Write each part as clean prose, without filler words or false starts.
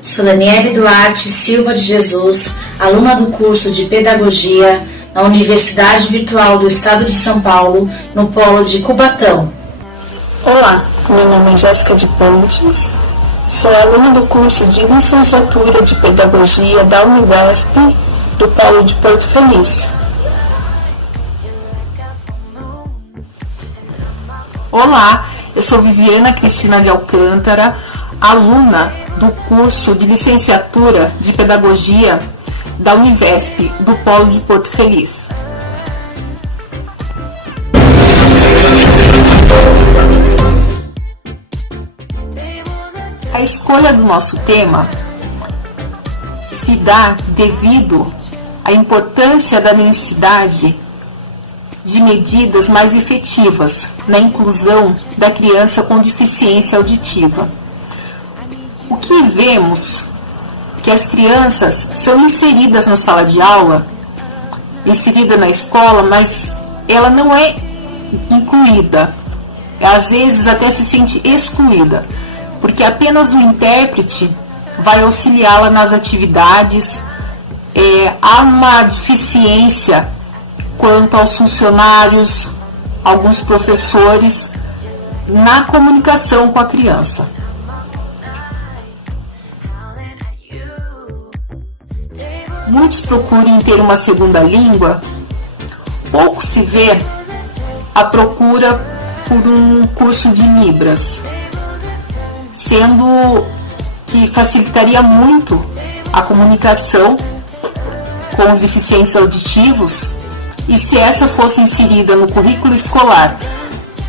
Sou Daniele Duarte Silva de Jesus, aluna do curso de Pedagogia na Universidade Virtual do Estado de São Paulo, no Polo de Cubatão. Olá, meu nome é Jéssica de Pontes, sou aluna do curso de Licenciatura de Pedagogia da Univesp, do Polo de Porto Feliz. Olá, eu sou Viviana Cristina de Alcântara, aluna do curso de Licenciatura de Pedagogia da Univesp, do Polo de Porto Feliz. A escolha do nosso tema se dá devido à importância da necessidade de medidas mais efetivas na inclusão da criança com deficiência auditiva. O que vemos que as crianças são inseridas na sala de aula, inserida na escola, mas ela não é incluída. Às vezes até se sente excluída, porque apenas o intérprete vai auxiliá-la nas atividades. Há uma deficiência quanto aos funcionários, alguns professores, na comunicação com a criança. Muitos procuram ter uma segunda língua, pouco se vê a procura por um curso de Libras, sendo que facilitaria muito a comunicação com os deficientes auditivos, e se essa fosse inserida no currículo escolar,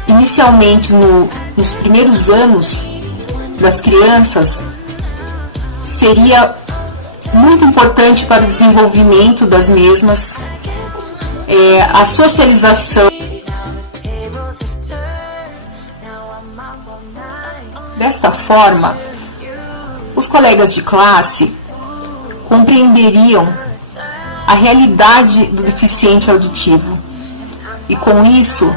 inicialmente nos primeiros anos das crianças, seria muito importante para o desenvolvimento das mesmas, a socialização. Desta forma, os colegas de classe compreenderiam a realidade do deficiente auditivo e, com isso,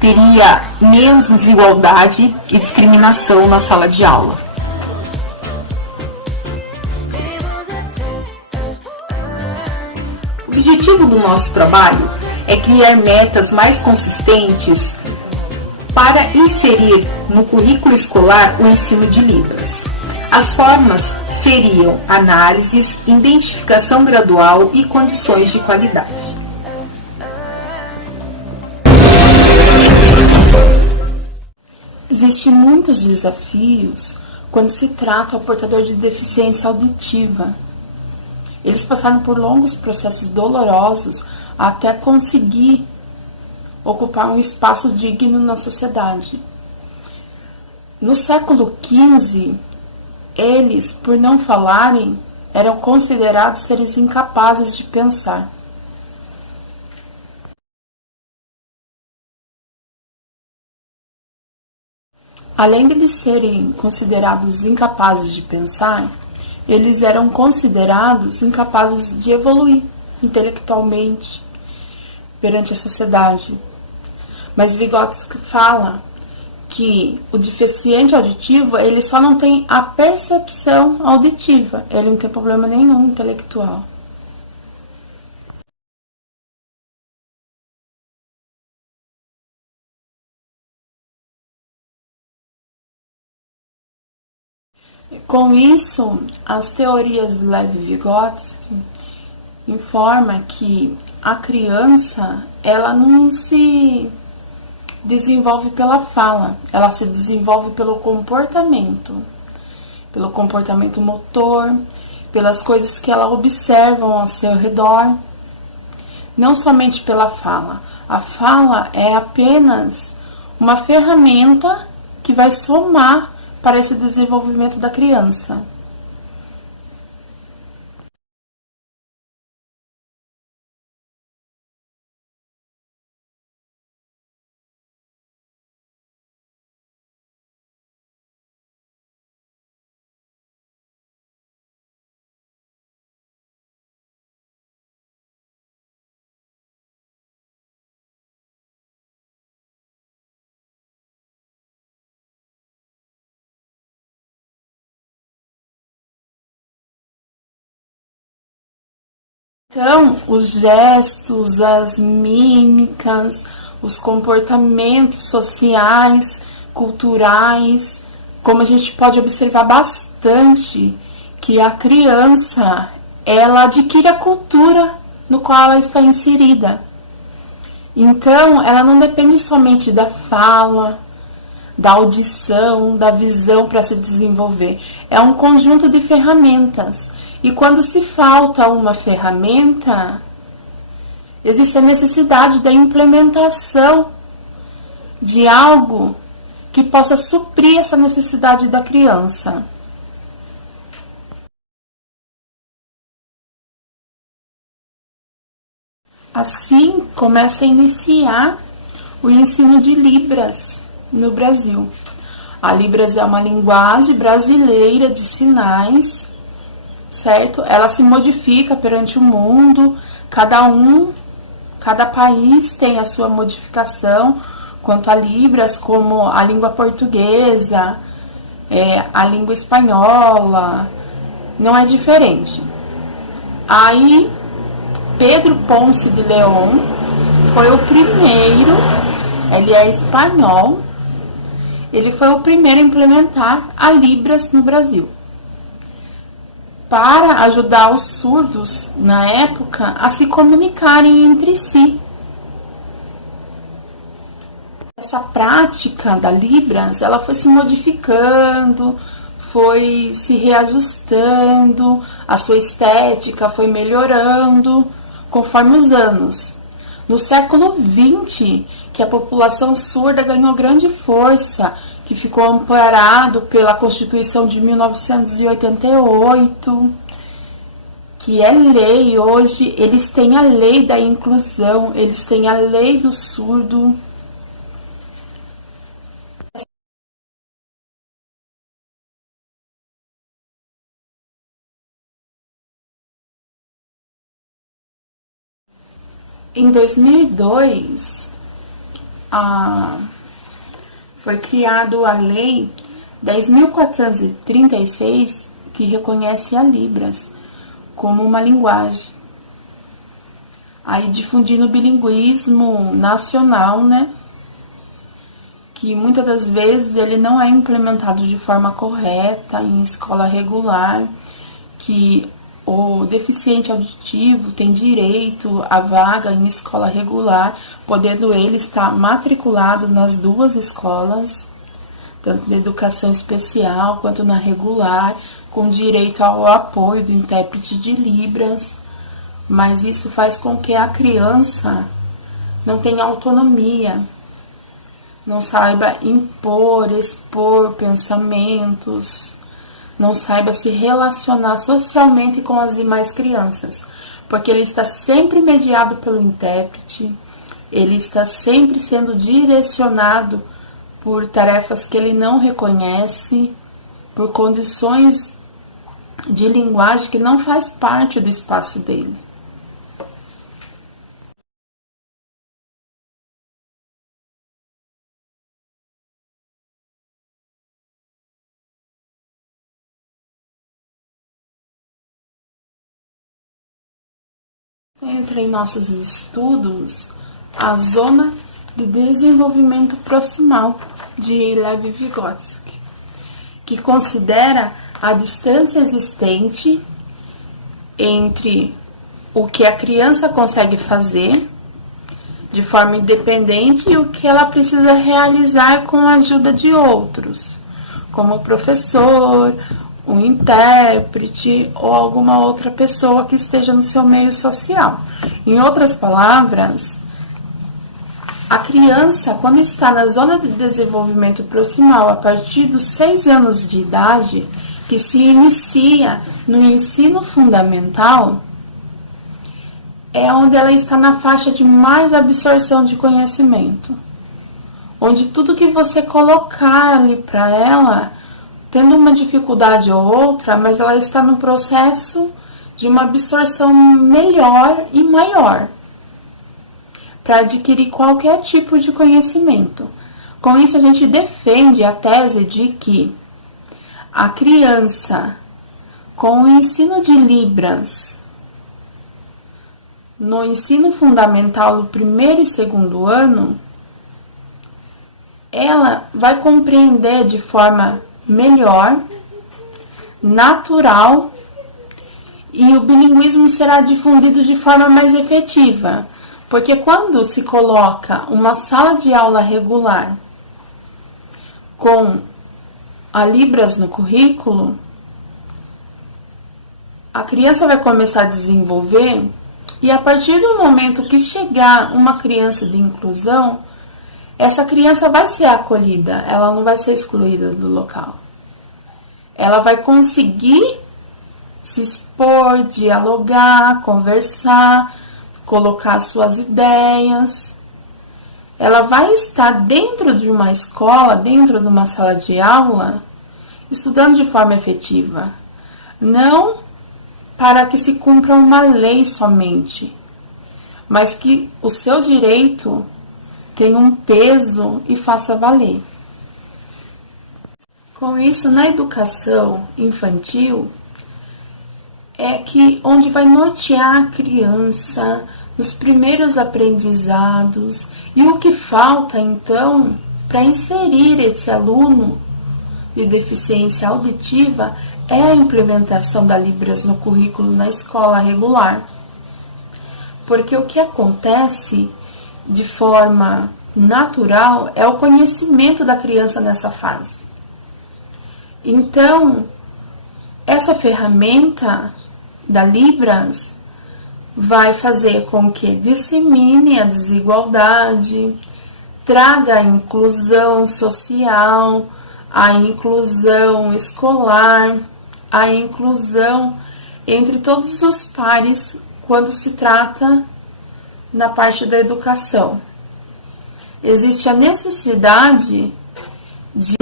teria menos desigualdade e discriminação na sala de aula. O objetivo do nosso trabalho é criar metas mais consistentes para inserir no currículo escolar o ensino de Libras. As formas seriam análises, identificação gradual e condições de qualidade. Existem muitos desafios quando se trata ao portador de deficiência auditiva. Eles passaram por longos processos dolorosos até conseguir ocupar um espaço digno na sociedade. No século XV, eles, por não falarem, eram considerados seres incapazes de pensar. Além de eles serem considerados incapazes de pensar, eles eram considerados incapazes de evoluir intelectualmente perante a sociedade. Mas Vygotsky fala que o deficiente auditivo, ele só não tem a percepção auditiva, ele não tem problema nenhum intelectual. Com isso, as teorias de Lev-Vygotsky informam que a criança, ela não se desenvolve pela fala, ela se desenvolve pelo comportamento motor, pelas coisas que ela observa ao seu redor, não somente pela fala. A fala é apenas uma ferramenta que vai somar para esse desenvolvimento da criança. Então, os gestos, as mímicas, os comportamentos sociais, culturais, como a gente pode observar bastante que a criança, ela adquire a cultura no qual ela está inserida. Então, ela não depende somente da fala, da audição, da visão para se desenvolver. É um conjunto de ferramentas. E quando se falta uma ferramenta, existe a necessidade da implementação de algo que possa suprir essa necessidade da criança. Assim, começa a iniciar o ensino de Libras no Brasil. A Libras é uma linguagem brasileira de sinais, certo? Ela se modifica perante o mundo, cada país tem a sua modificação quanto a Libras, como a língua portuguesa, a língua espanhola, não é diferente. Aí, Pedro Ponce de León foi o primeiro, ele é espanhol, ele foi o primeiro a implementar a Libras no Brasil, para ajudar os surdos, na época, a se comunicarem entre si. Essa prática da Libras, ela foi se modificando, foi se reajustando, a sua estética foi melhorando conforme os anos. No século XX, que a população surda ganhou grande força, que ficou amparado pela Constituição de 1988, que é lei hoje, eles têm a lei da inclusão, eles têm a lei do surdo. Em 2002, foi criada a Lei 10.436, que reconhece a Libras como uma linguagem. Aí difundindo o bilinguismo nacional, né? Que muitas das vezes ele não é implementado de forma correta em escola regular, que o deficiente auditivo tem direito à vaga em escola regular, podendo ele estar matriculado nas duas escolas, tanto na educação especial quanto na regular, com direito ao apoio do intérprete de Libras, mas isso faz com que a criança não tenha autonomia, não saiba impor, expor pensamentos, não saiba se relacionar socialmente com as demais crianças, porque ele está sempre mediado pelo intérprete, ele está sempre sendo direcionado por tarefas que ele não reconhece, por condições de linguagem que não faz parte do espaço dele. Entra em nossos estudos a zona de desenvolvimento proximal de Lev-Vygotsky, que considera a distância existente entre o que a criança consegue fazer de forma independente e o que ela precisa realizar com a ajuda de outros, como o professor, um intérprete ou alguma outra pessoa que esteja no seu meio social. Em outras palavras, a criança, quando está na zona de desenvolvimento proximal, a partir dos 6 anos de idade, que se inicia no ensino fundamental, é onde ela está na faixa de mais absorção de conhecimento, onde tudo que você colocar ali para ela, tendo uma dificuldade ou outra, mas ela está no processo de uma absorção melhor e maior, para adquirir qualquer tipo de conhecimento. Com isso, a gente defende a tese de que a criança, com o ensino de Libras no ensino fundamental do primeiro e segundo ano, ela vai compreender de forma melhor, natural, e o bilinguismo será difundido de forma mais efetiva, porque quando se coloca uma sala de aula regular com a Libras no currículo, a criança vai começar a desenvolver, e a partir do momento que chegar uma criança de inclusão, essa criança vai ser acolhida, ela não vai ser excluída do local. Ela vai conseguir se expor, dialogar, conversar, colocar suas ideias. Ela vai estar dentro de uma escola, dentro de uma sala de aula, estudando de forma efetiva. Não para que se cumpra uma lei somente, mas que o seu direito tenha um peso e faça valer. Com isso, na educação infantil, é que onde vai nortear a criança nos primeiros aprendizados, e o que falta então para inserir esse aluno de deficiência auditiva é a implementação da Libras no currículo na escola regular. Porque o que acontece de forma natural é o conhecimento da criança nessa fase. Então, essa ferramenta da Libras vai fazer com que dissemine a desigualdade, traga a inclusão social, a inclusão escolar, a inclusão entre todos os pares quando se trata na parte da educação. Existe a necessidade de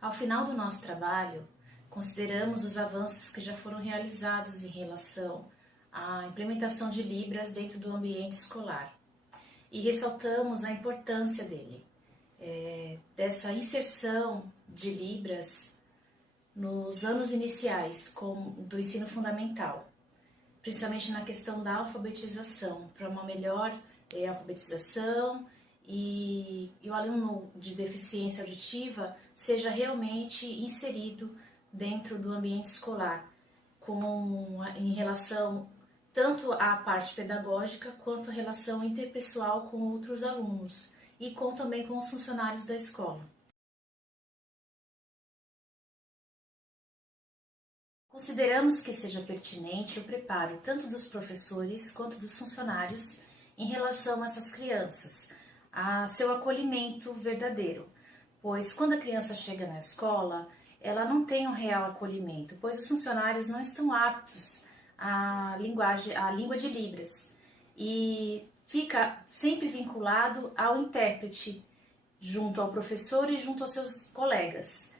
Ao final do nosso trabalho, consideramos os avanços que já foram realizados em relação à implementação de Libras dentro do ambiente escolar e ressaltamos a importância dele, dessa inserção de Libras nos anos iniciais do ensino fundamental, principalmente na questão da alfabetização, para uma melhor alfabetização e o aluno de deficiência auditiva seja realmente inserido dentro do ambiente escolar, em relação tanto à parte pedagógica quanto à relação interpessoal com outros alunos e também com os funcionários da escola. Consideramos que seja pertinente o preparo tanto dos professores quanto dos funcionários em relação a essas crianças, a seu acolhimento verdadeiro, pois quando a criança chega na escola, ela não tem um real acolhimento, pois os funcionários não estão aptos à língua de Libras e fica sempre vinculado ao intérprete, junto ao professor e junto aos seus colegas.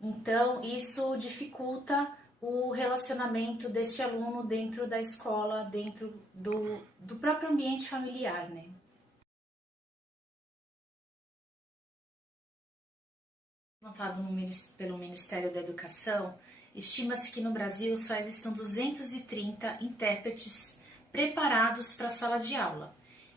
Então, isso dificulta o relacionamento deste aluno dentro da escola, dentro do próprio ambiente familiar, né? Levantado pelo Ministério da Educação, estima-se que no Brasil só existam 230 intérpretes preparados para a sala de aula.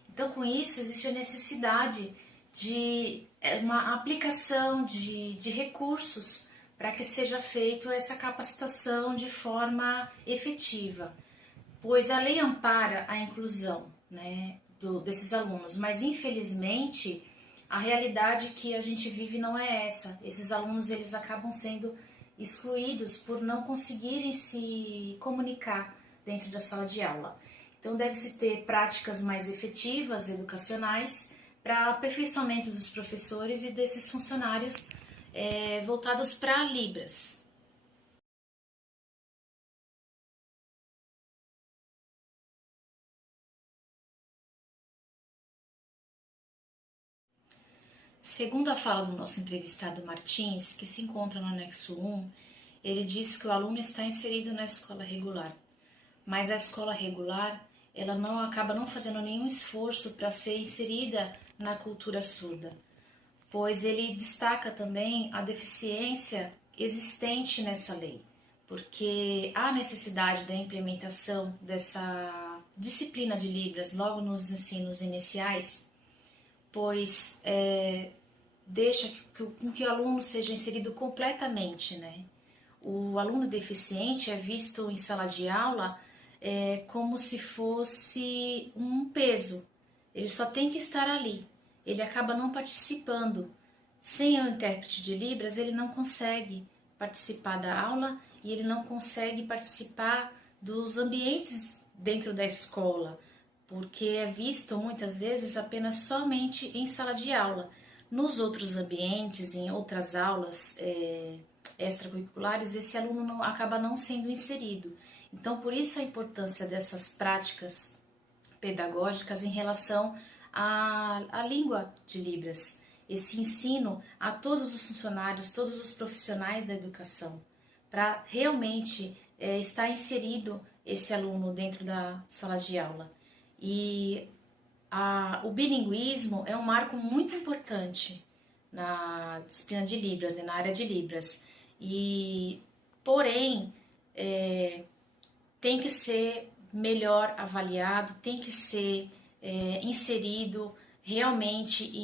Então, com isso, existe a necessidade de uma aplicação de recursos para que seja feita essa capacitação de forma efetiva, pois a lei ampara a inclusão, né, desses alunos, mas infelizmente a realidade que a gente vive não é essa. Esses alunos eles acabam sendo excluídos por não conseguirem se comunicar dentro da sala de aula. Então deve-se ter práticas mais efetivas, educacionais, para aperfeiçoamento dos professores e desses funcionários voltados para Libras. Segundo a fala do nosso entrevistado Martins, que se encontra no anexo 1, ele diz que o aluno está inserido na escola regular, mas a escola regular ela acaba não fazendo nenhum esforço para ser inserida na cultura surda, pois ele destaca também a deficiência existente nessa lei, porque há necessidade da implementação dessa disciplina de Libras logo nos ensinos iniciais, pois deixa com que o aluno seja inserido completamente, né? O aluno deficiente é visto em sala de aula como se fosse um peso. Ele só tem que estar ali. Ele acaba não participando. Sem o intérprete de Libras, ele não consegue participar da aula e ele não consegue participar dos ambientes dentro da escola, porque é visto muitas vezes apenas somente em sala de aula. Nos outros ambientes, em outras aulas extracurriculares, esse aluno acaba não sendo inserido. Então, por isso a importância dessas práticas pedagógicas em relação à língua de Libras, esse ensino a todos os funcionários, todos os profissionais da educação, para realmente estar inserido esse aluno dentro da sala de aula. E o bilinguismo é um marco muito importante na disciplina de Libras, na área de Libras. Porém, tem que ser melhor avaliado, tem que ser inserido realmente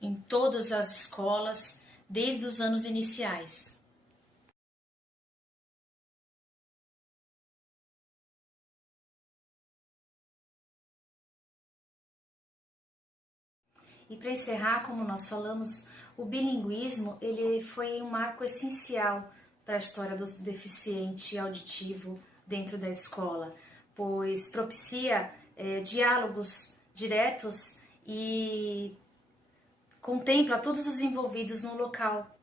em todas as escolas, desde os anos iniciais. E para encerrar, como nós falamos, o bilinguismo ele foi um marco essencial para a história do deficiente auditivo dentro da escola, pois propicia diálogos diretos e contempla todos os envolvidos no local,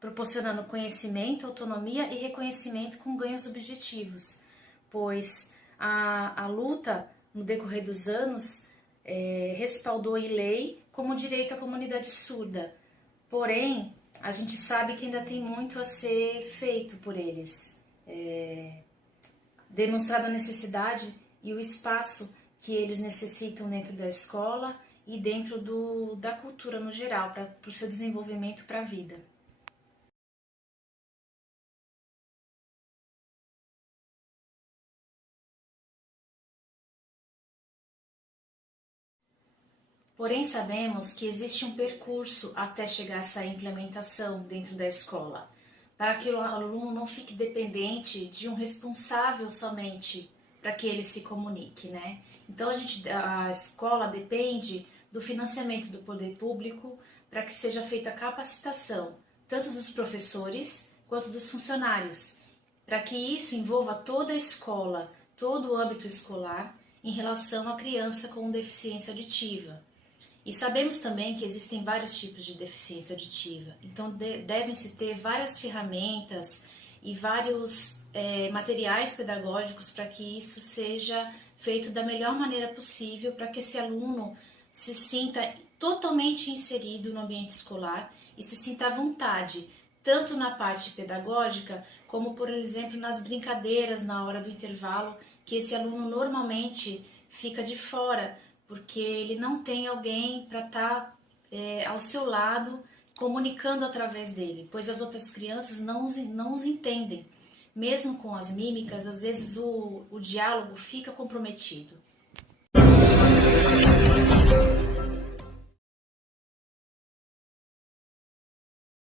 proporcionando conhecimento, autonomia e reconhecimento com ganhos objetivos, pois a luta no decorrer dos anos respaldou em lei como direito à comunidade surda. Porém, a gente sabe que ainda tem muito a ser feito por eles. Demonstrado a necessidade e o espaço que eles necessitam dentro da escola e dentro da cultura no geral, para o seu desenvolvimento para a vida. Porém, sabemos que existe um percurso até chegar a essa implementação dentro da escola, para que o aluno não fique dependente de um responsável somente para que ele se comunique, né? Então, a escola depende do financiamento do poder público para que seja feita a capacitação, tanto dos professores quanto dos funcionários, para que isso envolva toda a escola, todo o âmbito escolar em relação à criança com deficiência auditiva. E sabemos também que existem vários tipos de deficiência auditiva, então devem-se ter várias ferramentas e vários materiais pedagógicos para que isso seja feito da melhor maneira possível, para que esse aluno se sinta totalmente inserido no ambiente escolar e se sinta à vontade, tanto na parte pedagógica, como, por exemplo, nas brincadeiras na hora do intervalo, que esse aluno normalmente fica de fora, porque ele não tem alguém para estar ao seu lado comunicando através dele, pois as outras crianças não os entendem. Mesmo com as mímicas, às vezes o diálogo fica comprometido.